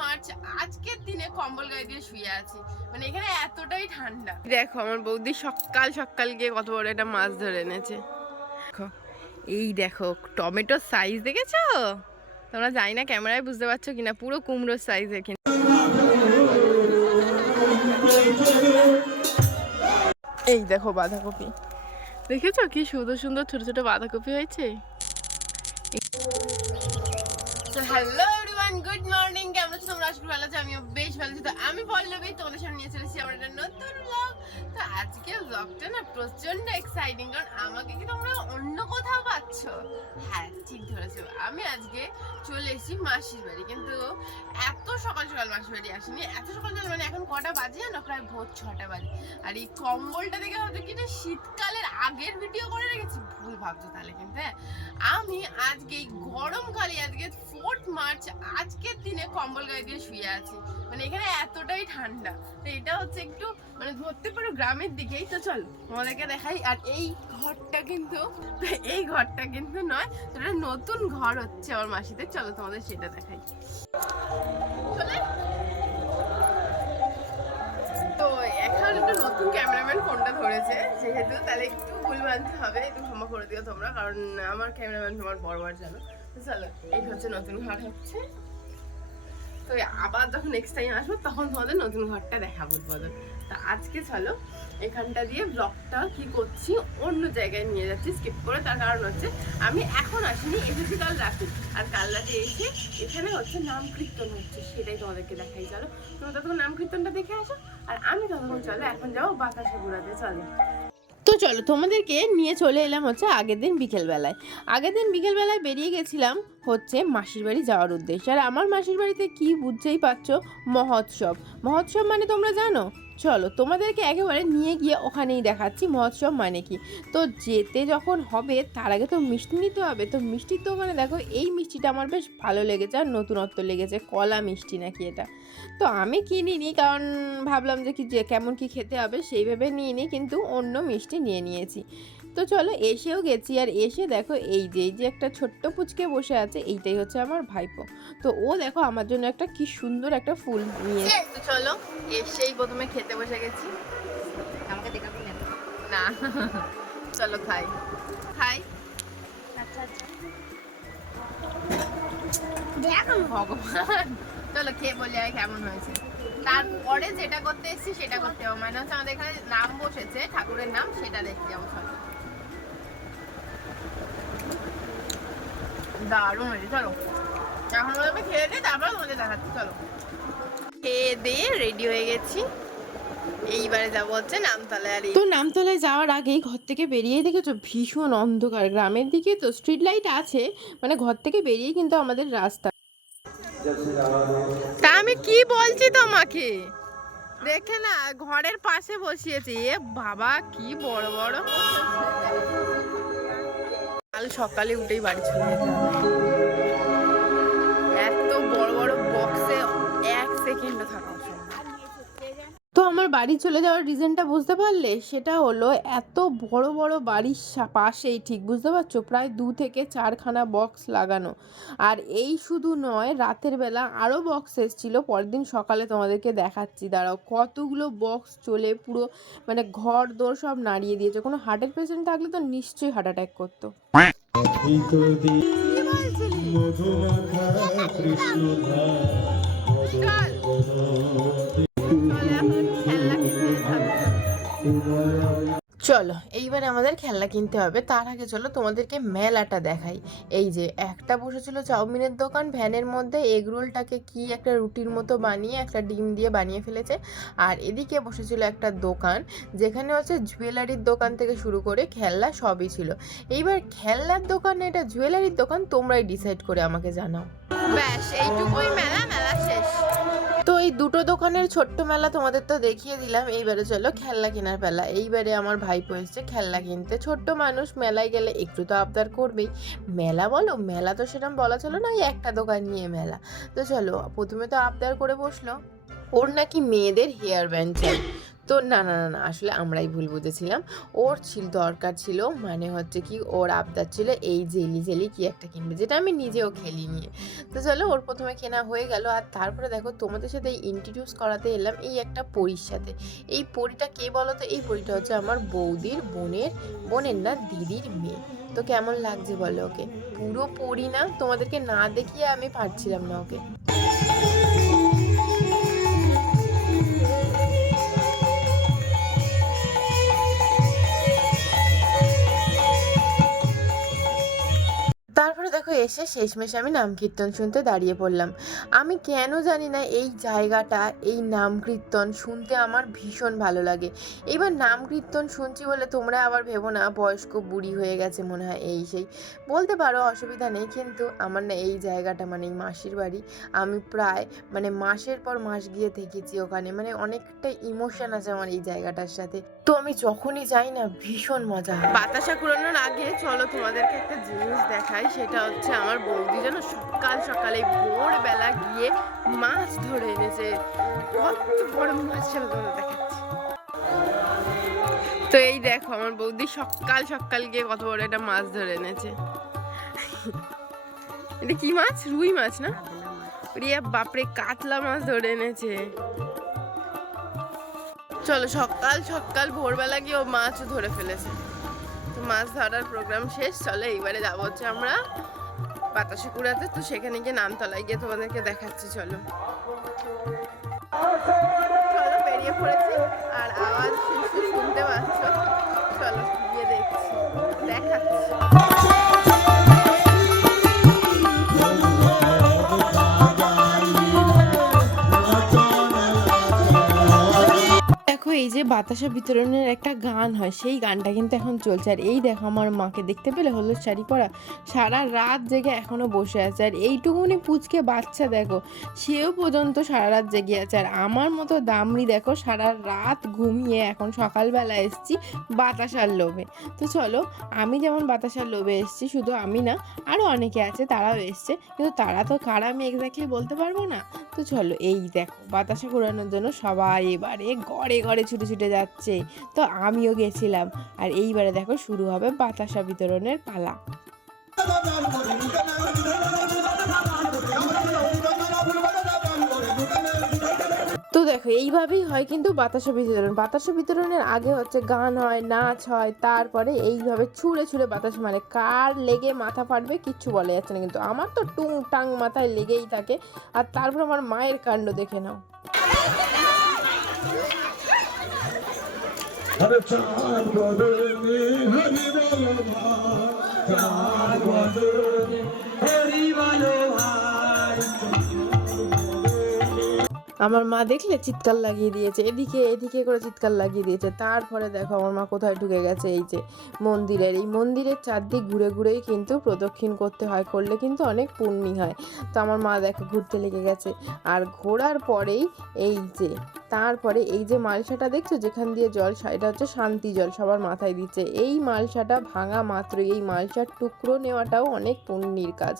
March আজকের দিনে কম্বল গায়ে দিয়ে শুয়ে আছি। মানে এখানে এতটাই ঠান্ডা। দেখো আমার বৌদি সকাল সকাল গিয়ে কত বড় একটা মাছ ধরে এনেছে। দেখো এই দেখো টমেটোর সাইজ দেখেছ? তোমরা জানি না ক্যামেরায় বুঝতে পারছ কিনা পুরো কুমড়োর সাইজ এখানে। এই দেখো বাঁধাকপি। দেখেছ কি সুন্দর সুন্দর ছোট ছোট বাঁধাকপি হয়েছে? Hello good morning. কেমন আছো তোমরা? আজকে ভালো আছো, আমিও বেশ ভালো আছি। তো আমি পল্লবী, তোমাদের সামনে নিয়ে চলেছি আমার একটা নতুন ব্লগ তো আজকে ব্লগটা না প্রচণ্ড এক্সাইটিং কারণ আমাকে কি তোমরা অন্য কোথাও পাচ্ছ? হ্যাঁ ঠিক আমি আজকে চলে এসেছি মাসির বাড়ি। কিন্তু এত সকাল সকাল মাসির বাড়ি আসিনি। এত সকাল সকাল মানে এখন কটা বাজে জানো? প্রায় ভোর ছটা বাজে। আর এই কম্বলটা দেখে হয়তো কি এটা শীতকালের আগের ভিডিও করে রেখেছি। ভুল ভাবছ তাহলে কিন্তু হ্যাঁ। আমি আজকে এই গরমকালে আজকে ফোর্থ মার্চ আজকের দিনে কম্বল গায়ে দিয়ে শুয়ে আছি। মানে এখানে এতটাই ঠান্ডা। তো এটা হচ্ছে একটু মানে ধরতে পারো গ্রামের দিকেই, তো চলো তোমাদেরকে দেখাই। আর এই ঘরটা কিন্তু, এই ঘরটা কিন্তু নয়, এটা নতুন ঘর হচ্ছে আমার মাসিদের। চলো তোমাদের সেটা দেখাই। তো এখন একটু নতুন ক্যামেরাম্যান ফোনটা ধরেছে, যেহেতু তাহলে একটু ভুল মানতে হবে, একটু ক্ষমা করে দিও তোমরা, কারণ আমার ক্যামেরাম্যান তোমার বড়বার জানো। চলো, এই হচ্ছে নতুন ঘর হচ্ছে। তো আবার যখন নেক্সট টাইম আসব, তখন তোমাদের নতুন ঘরটা দেখাবো বলো তা আজকে চলো, এখানটা দিয়ে ব্লগটা কি করছি, অন্য জায়গায় নিয়ে যাচ্ছি স্কিপ করে। তার কারণ হচ্ছে, আমি এখন আসিনি, এসেছি কাল রাতে। আর কাল রাতে এসে এখানে হচ্ছে নাম কীর্তন হচ্ছে, সেটাই তোমাদেরকে দেখাই, চলো। তোমরা ততক্ষণ নাম কীর্তনটা দেখে আসো, আর আমি ততক্ষণ চলো, এখন যাব বাতাসে ঘুরাতে চলো। তো চলো, তোমাদেরকে নিয়ে চলে এলাম হচ্ছে আগের দিন বিকেলবেলায়। আগের দিন বিকেলবেলায় বেরিয়ে গেছিলাম হচ্ছে মাসির বাড়ি যাওয়ার উদ্দেশ্যে। আর আমার মাসির বাড়িতে কি বুঝতেই পারছ, মহোৎসব। মহোৎসব মানে তোমরা জানো? চলো, তোমাদেরকে একেবারে নিয়ে গিয়ে ওখানেই দেখাচ্ছি মহোৎসব মানে কি। তো যেতে যখন হবে, তার আগে তো মিষ্টি নিতে হবে। তো মিষ্টির দোকানে দেখো, এই মিষ্টিটা আমার বেশ ভালো লেগেছে আর নতুনত্ব লেগেছে, কলা মিষ্টি নাকি এটা। তো আমি কিনিনি, কারণ ভাবলাম যে কি যে কেমন কি খেতে হবে সেইভাবে নিয়ে নিই কিন্তু অন্য মিষ্টি নিয়ে নিয়েছি। তো চলো এসেও গেছি। আর এসে দেখো এই যে এই যে একটা ছোট্ট পুচকে বসে আছে এইটাই হচ্ছে আমার ভাইপো। তো ও দেখো আমার জন্য একটা কি সুন্দর একটা ফুল নিয়ে তো চলো এসেই প্রথমে খেতে বসে গেছি। আমাকে দেখাবি না না চলো খাই। খাই। আচ্ছা আচ্ছা। ভগবান। চলো খেয়ে বলি আর কেমন হয়েছে। তারপরে যেটা করতে এসেছি সেটা করতে হবে। মানে হচ্ছে আমাদের এখানে নাম বসেছে ঠাকুরের নাম সেটা দেখতে যাব চলো। দারুণ হয়েছে, চলো। এখন আমি খেয়ে দিই তারপর তোমাদের দেখাচ্ছি, চলো। খেয়ে দিয়ে রেডি হয়ে গেছি। এইবারে যাব হচ্ছে নামতলায় তো নামতলায় যাওয়ার আগেই ঘর থেকে বেরিয়ে দেখেছ? ভীষণ অন্ধকার। গ্রামের দিকে তো স্ট্রিট লাইট আছে মানে ঘর থেকে বেরিয়ে কিন্তু আমাদের রাস্তা। তা আমি কি বলছি তোমাকে? দেখে না, ঘরের পাশে বসিয়েছি। এ বাবা, কি বড় বড়। কাল সকালে উঠেই বাড়ি চলে যেতে হবে এত বড় বড় বক্সে এক সেকেন্ডও থাকা। আমার বাড়ি চলে যাওয়ার রিজনটা বুঝতে পারলে? সেটা হলো এত বড় বড় বাড়ির পাশেই ঠিক বুঝতে পারছ? প্রায় দু থেকে চারখানা বক্স লাগানো। আর এই শুধু নয় রাতের বেলা আরও বক্স এসেছিল। পরের দিন সকালে তোমাদেরকে দেখাচ্ছি। দাঁড়াও কতগুলো বক্স চলে পুরো মানে ঘর দোর সব নাড়িয়ে দিয়েছে। কোনো হার্টের পেশেন্ট থাকলে তো নিশ্চয়ই হার্ট অ্যাটাক করতো। মধুমাখা চলো, এইবারে আমাদের খেলনা কিনতে হবে। তার আগে চলো তোমাদেরকে মেলাটা দেখাই। এই যে, একটা বসেছিল চাউমিনের দোকান, ভ্যানের মধ্যে এগ রোলটাকে কি একটা রুটির মতো বানিয়ে, একটা ডিম দিয়ে বানিয়ে ফেলেছে। আর এদিকে বসেছিল একটা দোকান, যেখানে হচ্ছে জুয়েলারির দোকান থেকে শুরু করে খেলনা সবই ছিল। এইবার খেলনার দোকান এটা জুয়েলারির দোকান, তোমরাই ডিসাইড করে আমাকে জানাও। ব্যাস, এইটুকুই মেলা মেলা শেষ। তো এই দুটো দোকানের ছোট্ট মেলা তোমাদের তো দেখিয়ে দিলাম। এইবারে চলো খেলনা কেনার বেলা। এইবারে আমার ভাই এসছে খেলনা কিনতে। ছোট্ট মানুষ, মেলায় গেলে একটু তো আবদার করবেই। মেলা বলো? মেলা তো সেরকম বলা চলো না, ওই একটা দোকান নিয়ে মেলা। তো চলো, প্রথমে তো আবদার করে বসল। ওর নাকি মেয়েদের হেয়ার ব্যান্ড চাই। তো না না না না, আসলে আমরাই ভুল বুঝেছিলাম। ওর ছিল, দরকার ছিল মানে হচ্ছে কি ওর আবদার ছিল এই জেলি জেলি কি একটা কিনবে যেটা আমি নিজেও খেলি নিয়ে তো চলো ওর প্রথমে কেনা হয়ে গেল আর তারপরে দেখো তোমাদের সাথে ইন্ট্রোডিউস করাতে এলাম এই একটা পরীর সাথে। এই পরীটা কে বলো তো এই পরীটা হচ্ছে আমার বৌদির বোনের বোনের না দিদির মেয়ে। তো কেমন লাগছে বলো ওকে? পুরো পড়ি না? তোমাদেরকে না দেখিয়ে আমি পারছিলাম না ওকে। এসে শেষমেশ আমি নাম কীর্তন শুনতে দাঁড়িয়ে পড়লাম। আমি কেন জানি না এই জায়গাটা, এই নাম কীর্তন শুনতে আমার ভীষণ ভালো লাগে। এবার নাম কীর্তন শুনছি বলে তোমরা আবার ভেবো না, বয়স্ক বুড়ি হয়ে গেছে মনে হয় এই সেই। বলতে পারো অসুবিধা নেই, কিন্তু আমার না এই জায়গাটা মানে এই মাসির বাড়ি, আমি প্রায় মানে মাসের পর মাস গিয়ে থেকেছি ওখানে মানে অনেকটা ইমোশন আছে আমার এই জায়গাটার সাথে। তো আমি যখনই যাই না, ভীষণ মজা বাতাসা কুড়ানোর আগে চলো তোমাদেরকে একটা জিনিস দেখাই, সেটা হচ্ছে আমার বৌদি যেন সকাল সকালে ভোরবেলা গিয়ে মাছ ধরে এনেছে। কত বড় মাছ তো এই দেখো, আমার বৌদি সকাল সকাল গিয়ে কত বড় একটা মাছ ধরে এনেছে। এটা কি মাছ? রুই মাছ না? রিয়া বাপরে, কাতলা মাছ ধরে এনেছে। চলো, সকাল সকাল ভোরবেলা গিয়ে ও মাছ ধরে ফেলেছে। তো মাছ ধরার প্রোগ্রাম শেষ, চলো এইবারে যাব হচ্ছে আমরা বাতাসে কুড়াতে, তো সেখানে গিয়ে নামতলায় গিয়ে তোমাদেরকে দেখাচ্ছি, চলো। চলো, বেরিয়ে পড়েছি, আর আওয়াজ শুনতে পাচ্ছ চলো, গিয়ে দেখছি, দেখাচ্ছি। এই যে বাতাসা বিতরণের একটা গান হয়, সেই গানটা কিন্তু এখন চলছে। আর এই দেখো আমার মাকে দেখতে পেলে হলুদ শাড়ি পরা, সারা রাত জেগে এখনও বসে আছে। আর এইটুকুনি পুচকে বাচ্চা দেখো, সেও পর্যন্ত সারা রাত জেগে আছে। আর আমার মতো দামড়ি দেখো, সারা রাত ঘুমিয়ে এখন সকালবেলা এসছি বাতাসার লোভে। তো চলো, আমি যেমন বাতাসার লোভে এসছি, শুধু আমি না আরও অনেকে আছে, তারাও এসছে। কিন্তু তারা তো কারা আমি এক্স্যাক্টলি বলতে পারব না। তো চলো, এই দেখো, বাতাসা ঘোরানোর জন্য সবাই এবারে ঘরে ঘরে ছুটে ছুটে যাচ্ছে। তো আমিও গেছিলাম। আর এইবারে দেখো শুরু হবে বাতাসা বিতরণের পালা। তো দেখো, এইভাবেই হয় কিন্তু বাতাসা বিতরণ। বাতাসা বিতরণের আগে হচ্ছে গান হয়, নাচ হয়, তারপরে এইভাবে ছুঁড়ে ছুঁড়ে বাতাস মানে কার লেগে মাথা ফাটবে কিচ্ছু বলা যাচ্ছে না। কিন্তু আমার তো টুং টাং মাথায় লেগেই থাকে। আর তারপর আমার মায়ের কাণ্ড দেখে নাও। আমার মা দেখলে চিৎকার লাগিয়ে দিয়েছে। এদিকে এদিকে করে চিৎকার লাগিয়ে দিয়েছে। তারপরে দেখো, আমার মা কোথায় ঢুকে গেছে? এই যে মন্দিরের, এই মন্দিরের চারদিক ঘুরে ঘুরেই কিন্তু প্রদক্ষিণ করতে হয়। করলে কিন্তু অনেক পুণ্যি হয়। তো আমার মা দেখো, ঘুরতে লেগে গেছে। আর ঘোরার পরেই এই যে তারপরে এই যে মালসাটা দেখছ, যেখান দিয়ে জল এটা হচ্ছে শান্তি জল সবার মাথায় দিচ্ছে। এই মালসাটা ভাঙা মাত্রই, এই মালসার টুকরো নেওয়াটাও অনেক পুণ্যির কাজ।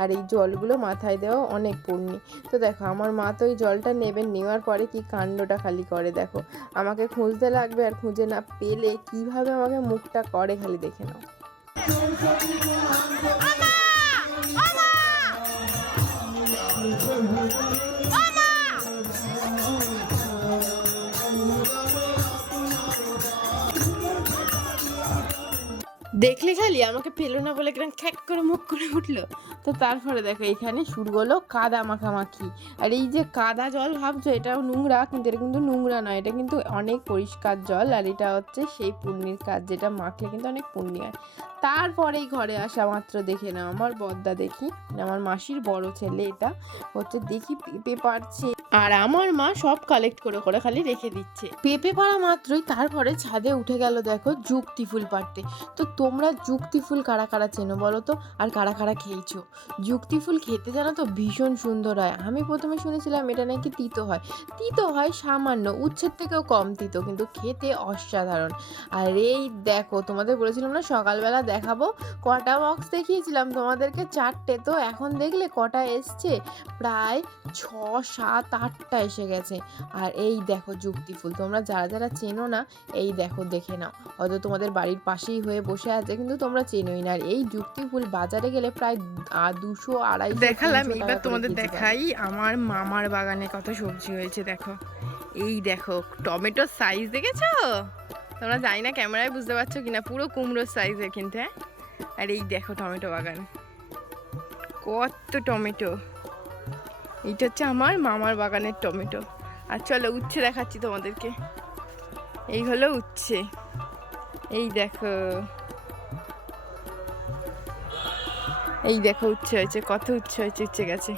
আর এই জলগুলো মাথায় দেওয়া অনেক পুণ্যি তো দেখো, আমার মা তো এই জলটা নেবেন, নেওয়ার পরে কি কাণ্ডটা খালি করে, দেখো। আমাকে খুঁজতে লাগবে আর খুঁজে না পেলে কীভাবে আমাকে মুখটা করে, খালি দেখে নাও। দেখলে খালি আমাকে পেল না বলে কিরম খ্যাক করে মুখ করে উঠল। তো তারপরে দেখো, এখানে শুরু হলো কাদা মাখামাখি। আর এই যে কাদা জল ভাবছ, এটাও নোংরা, কিন্তু এটা কিন্তু নোংরা নয়, এটা কিন্তু অনেক পরিষ্কার জল। আর এটা হচ্ছে সেই পুণ্যির কাজ, যেটা মাখলে কিন্তু অনেক পুণ্যি হয়। তারপরেই ঘরে আসা মাত্র দেখে না আমার বদ্দা দেখি, আমার মাসির বড় ছেলে এটা হচ্ছে দেখি পেঁপে পারছে আর আমার মা সব কালেক্ট করে করে খালি রেখে দিচ্ছে। পেঁপে পাড়া মাত্রই তারপরে ছাদে উঠে গেল দেখো যুক্তি ফুল পাড়তে। তো তোমরা যুক্তি ফুল কারা কারা চেনো বলো তো? আর কারা কারা খেয়েছো? যুক্তি ফুল খেতে জানো তো ভীষণ সুন্দর হয়। আমি প্রথমে শুনেছিলাম এটা নাকি তিতো হয়। তিতো হয় সামান্য উচ্ছের থেকেও কম তিতো, কিন্তু খেতে অসাধারণ। আর এই দেখো, তোমাদের বলেছিলাম না সকালবেলা দেখাবো। কটা বক্স দেখিয়েছিলাম তোমাদেরকে? চারটে। তো এখন দেখলে কটা এসছে? প্রায় ছ সাত আটটা এসে গেছে। আর এই দেখো যুক্তি ফুল। তোমরা যারা যারা চেনো না এই দেখো দেখে নাও। হয়তো তোমাদের বাড়ির পাশেই হয়ে বসে আছে কিন্তু তোমরা চেনোই না। আর এই যুক্তি ফুল বাজারে গেলে প্রায় দুশো আড়াই দেখালাম এবার তোমাদের দেখাই। আমার মামার বাগানে কত সবজি হয়েছে দেখো। এই দেখো টমেটোর সাইজ দেখেছ? তোমরা জানি না ক্যামেরায় বুঝতে পারছ কিনা, পুরো কুমড়োর সাইজের কিন্তু হ্যাঁ? আর এই দেখো টমেটো বাগান। কত টমেটো। এইটা হচ্ছে আমার মামার বাগানের টমেটো। আর চলো উচ্ছে দেখাচ্ছি তোমাদেরকে। এই হলো উচ্ছে। এই দেখো। এই দেখো উচ্ছে হয়েছে, কত উচ্ছে হয়েছে, উচ্ছে গেছে।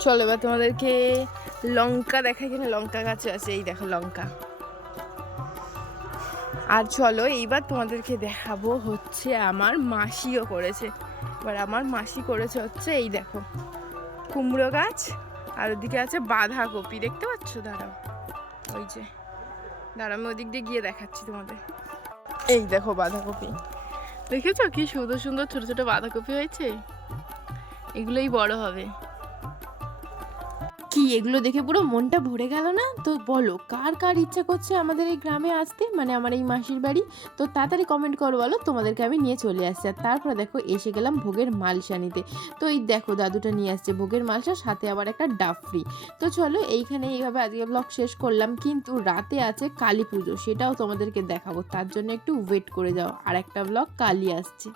চলো এবার তোমাদেরকে লঙ্কা দেখাই কিনা, লঙ্কা গাছে আছে, এই দেখো লঙ্কা। আর চলো এইবার তোমাদেরকে দেখাবো হচ্ছে আমার মাসিও করেছে। এবার আমার মাসি করেছে হচ্ছে এই দেখো, কুমড়ো গাছ আর ওদিকে আছে বাঁধাকপি, দেখতে পাচ্ছ? দাঁড়াও, ওই যে, দাঁড়াও, আমি ওদিক দিয়ে গিয়ে দেখাচ্ছি তোমাদের। এই দেখো বাঁধাকপি, দেখেছ কি সুন্দর সুন্দর ছোট ছোট বাঁধাকপি হয়েছে? এগুলোই বড় হবে। কি এগুলো দেখে পুরো মনটা ভরে গেল না? তো বলো, কার কার ইচ্ছা করছে আমাদের এই গ্রামে আসতে? মানে আমার এই মাসির বাড়ি। তো তাড়াতাড়ি কমেন্ট করো বলো, তোমাদেরকে আমি নিয়ে চলে আসছি। আর তারপরে দেখো, এসে গেলাম ভোগের মালসা নিতে। তো এই দেখো, দাদুটা নিয়ে আসছে ভোগের মালসা, সাথে আবার একটা ডাব ফ্রি তো চলো, এইখানে এইভাবে আজকে ব্লগ শেষ করলাম। কিন্তু রাতে আছে কালী পুজো, সেটাও তোমাদেরকে দেখাবো। তার জন্য একটু ওয়েট করে যাও। আর একটা ব্লগ কালই আসছে।